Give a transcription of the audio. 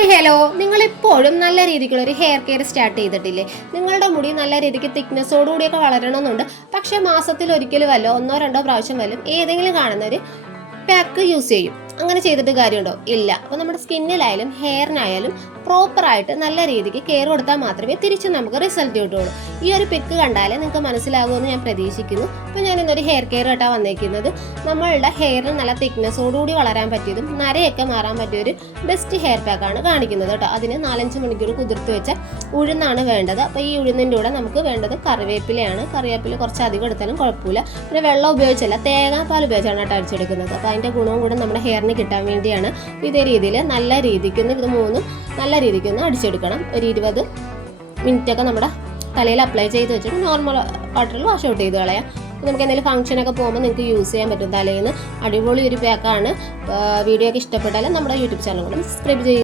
Hi hello, നിങ്ങളിപ്പോഴും നല്ല രീതിക്കുള്ള ഒരു ഹെയർ കെയർ സ്റ്റാർട്ട് ചെയ്തിട്ടില്ലേ? നിങ്ങളുടെ മുടി നല്ല രീതിക്ക് തിക്നെസ്സോടുകൂടിയൊക്കെ വളരണമെന്നുണ്ട്. പക്ഷേ മാസത്തിൽ ഒരിക്കലും വല്ലോ ഒന്നോ രണ്ടോ പ്രാവശ്യം വല്ലതും ഏതെങ്കിലും കാണുന്ന ഒരു പാക്ക് യൂസ് ചെയ്യും. അങ്ങനെ ചെയ്തിട്ട് കാര്യമുണ്ടോ? ഇല്ല. അപ്പോൾ നമ്മുടെ സ്കിന്നിലായാലും ഹെയറിനായാലും പ്രോപ്പറായിട്ട് നല്ല രീതിക്ക് കെയർ കൊടുത്താൽ മാത്രമേ തിരിച്ച് നമുക്ക് റിസൾട്ട് കിട്ടുള്ളൂ. ഈ ഒരു പിക്ക് കണ്ടാലേ നിങ്ങൾക്ക് മനസ്സിലാകുമെന്ന് ഞാൻ പ്രതീക്ഷിക്കുന്നു. അപ്പോൾ ഞാൻ ഇന്നൊരു ഹെയർ കെയർ ആയിട്ടാണ് വന്നേക്കുന്നത്. നമ്മളുടെ ഹെയറിന് നല്ല തിക്നെസ്സോടുകൂടി വളരാൻ പറ്റിയതും നരയൊക്കെ മാറാൻ പറ്റിയൊരു ബെസ്റ്റ് ഹെയർ പാക്കാണ് കാണിക്കുന്നത് കേട്ടോ. അതിന് 4-5 മണിക്കൂർ കുതിർത്ത് വെച്ച ഉഴുന്നാണ് വേണ്ടത്. അപ്പോൾ ഈ ഉഴുന്നിൻ്റെ കൂടെ നമുക്ക് വേണ്ടത് കറിവേപ്പിലയാണ്. കറിവേപ്പില കുറച്ച് അധികം എടുത്താലും കുഴപ്പമില്ല. പിന്നെ വെള്ളം ഉപയോഗിച്ചല്ല, തേങ്ങാപ്പാൽ ഉപയോഗിച്ചാണ് കേട്ടോ അടിച്ചെടുക്കുന്നത്. അപ്പോൾ അതിൻ്റെ ഗുണവും കൂടെ നമ്മുടെ ഹെയറിന് കിട്ടാൻ വേണ്ടിയാണ്. ഇതേ രീതിയിൽ നല്ല രീതിക്കൊന്ന് ഇത് മൂന്നും നല്ല രീതിക്കൊന്ന് അടിച്ചെടുക്കണം. ഒരു 20 മിനിറ്റൊക്കെ നമ്മുടെ തലയിൽ അപ്ലൈ ചെയ്ത് വെച്ചിട്ട് നോർമൽ വാട്ടറിൽ വാഷ് ഔട്ട് ചെയ്ത് കളയാം. നമുക്ക് എന്തെങ്കിലും ഫംഗ്ഷനൊക്കെ പോകുമ്പോൾ നിങ്ങൾക്ക് യൂസ് ചെയ്യാൻ പറ്റും. തലേന്ന് അടിപൊളി ഒരു പാക്കാണ്. വീഡിയോ ഒക്കെ ഇഷ്ടപ്പെട്ടാലും നമ്മുടെ യൂട്യൂബ് ചാനൽ കൂടെ സബ്സ്ക്രൈബ് ചെയ്യുക.